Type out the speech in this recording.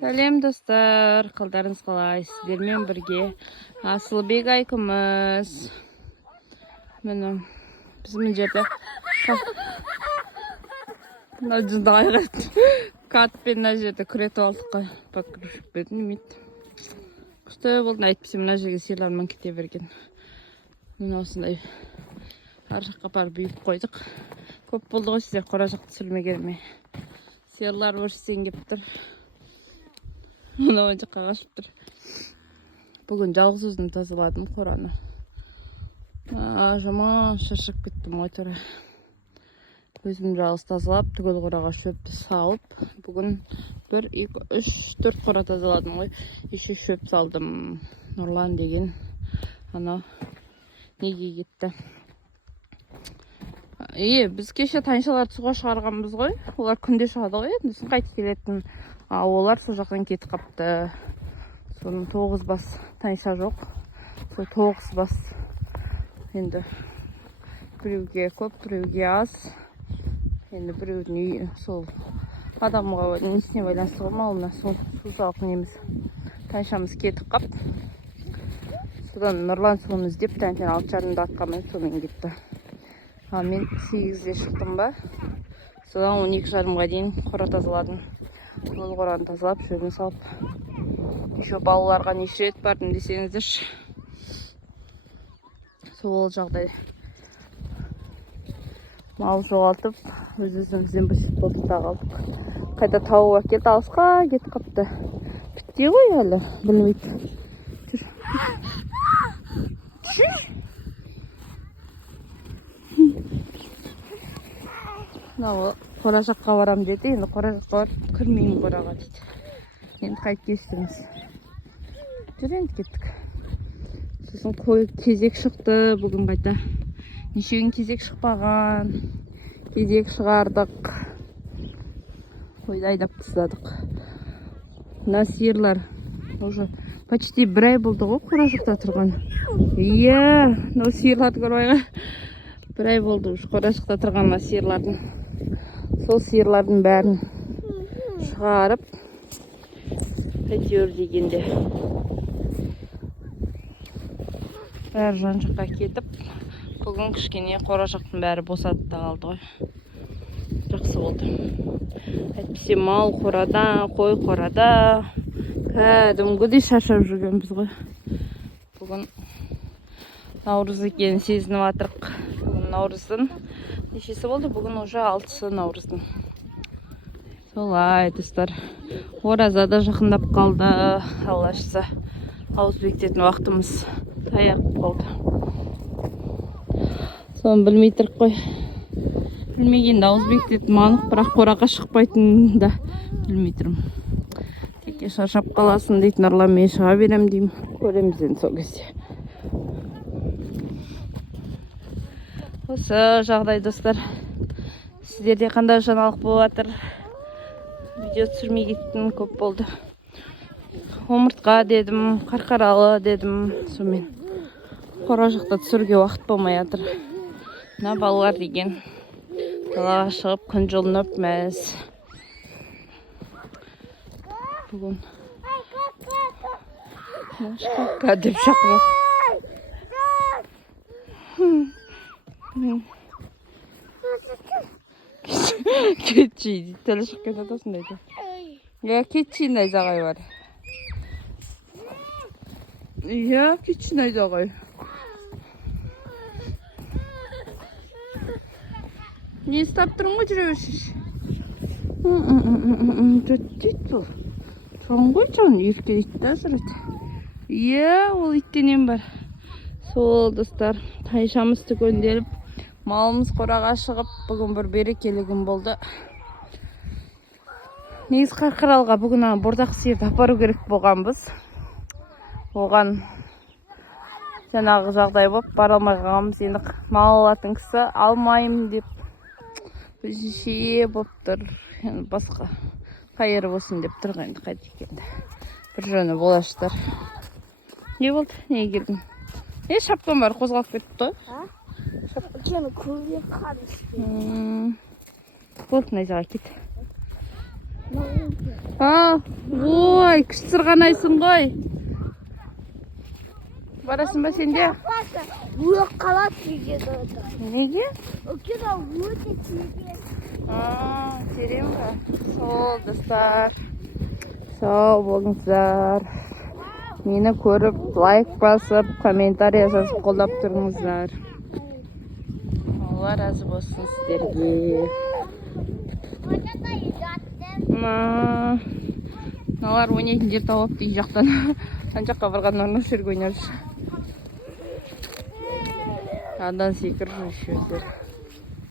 Сәлем достар, қалдарыңыз қалай? Сіздермен бірге Асылбек айкымыз. Міне, біз мына жерде мына жүзді айғат катпен мына жерде күретіп алдық қой. Покрышып бердім, немейді. Күшті болды, айтпесе мына жерге сиырлармен кете берген. Міне осындай ар жаққа барып үйіп қойдық. Көп болды ғой сіздер қора жақты түсірмеген ме? Сиырлар өрістен кеп тұр. Мына жаққа қашып тұр. Бүгін жалғыз өзім тазаладым қораны. Жаман шаршап кеттім ғой тұра. Өзім жалғыз тазалап, түгел қораға шөпті салып. Бүгін 1, 2, 3, 4 қора тазаладым ғой. Еще шөп салдым. Нұрлан деген ана неге кетті. Біз кеше тайыншаларды суға шығарғанбыз ғой. Олар күнде шығады ғой. Енді қайтып келетін. Олар сол жақтан кетіп қапты. Соның 9 бас тайынша жоқ. Сол 9 бас. Енді біреуге көп, біреуге аз. Енді біреудің үйі сол адамға несіне байланысты ғой, малына сол сусалық неміз. Тайыншамыз кетіп қап. Содан Нұрлан соны іздеп, таңертең 6:30-да атқа мініп сонымен кетті. Мен 8-де шықтым ба. Содан 12:30-ға дейін қора тазаладым. Ол қораны тазалап, шөбін салып. Еще балаларға неше рет бардым десеңіздерші. Сол жағдай. Мал жоғалтып, өзімізден бүсіп болды тағалдық. Қайда тауып әкелді, алысқа кетіп қапты. Бітте ғой әлі, білмейді. Жүр. Мынау қора жаққа барам деді, енді қора жаққа барып кірмеймін қораға дейді. Енді қайт кестіңіз. Жүр енді кеттік. Сосын қой кезек шықты бүгін қайта. Нешеуін кезек шықпаған. Кезек шығардық. Қойды айдап тастадық. Мына сиырлар уже почти 1 ай болды ғой қора жақта тұрған. Мынау сиырларды көрмейға 1 ай болды қора жақта тұрған сиырлардың. Сол сиырлардың бәрін шығарып әйтеуір дегенде бәрі жан жаққа кетіп, бүгін кішкене қора жақтың бәрі босатып та қалды ғой. Жақсы болды. Әйтпесе мал қорада, қой қорада кәдімгідей шаршап жүргенбіз ғой. Бүгін наурыз екенін сезініп жатырық. Бүгін наурыздың нешесі болды? Бүгін уже 6 наурыздың. Солай, достар. Ораза да жақындап қалды. Алла жазса, ауыз бекітетін уақытымыз таяп қалды. Соны білмей тұрық қой. Білмегенде ауыз бекітетін анық, бірақ қораға шықпайтын да білмей тұрмын. Теке шаршап қаласын дейді, Нұрлан мен шыға берем деймін. Көреміз енді сол кезде. Осы жағдай, достар. Сіздерде қандай жаңалық болып жатыр? Видео түсірмей кеттім, көп болды. Омыртқа дедім, қарқаралы дедім. Сонымен қора жақта түсіруге уақыт болмай жатыр. Мына балалар деген далаға шығып күн жылынып мәз. Бүгін қаққа деп шақырып. Кетші дейді, тілі шығып кетеді осындайды. Кетші найзағай бар. Кетші найзағай. Не істап тұрың ғой, жүре бершіш. Дейді бұл. Соң ғой, соң еркелейді да сұрайды. Ол иттенен бар. Сол, достар, тайшамыз түгенделіп, малымыз қораға шығып, бүгін бір берекелі күн болды. Негіз қарқаралыға бүгін бордақ сиырды апару керек болғанбыз. Оған жаңағы жағдай болып, бара алмай қалғанбыз. Енді мал алатын кісі алмайым деп өзінше болып тұр. Басқа қайыры болсын деп тұр енді қайт екенді. Бір жөні болашықтар. Не болды? Неге келдің? Шапқан бар, қозғалып кетті ғой. Шапқан көбе қарышты. Болды, найзаға кет. О, Ой, күш сырғанайсың ғой. Барасың ба сен де? Uyup kalat yiyeceğiz orada. Неге? O kadar uyup yiyeceğiz. Терең ба? Сол, достар. Сау болыңыздар. Мені көріп, лайк басып, комментария жазып қолдап тұрыңыздар. Алла разы болсын сіздерге. Orada da yiyeceğiz. Мыналар ойнайтын жер тауыпты үй жақтан. Ана жаққа барғаннан орнына осы жерге ойнап жүр. Андан секіріп жүр еще өздері.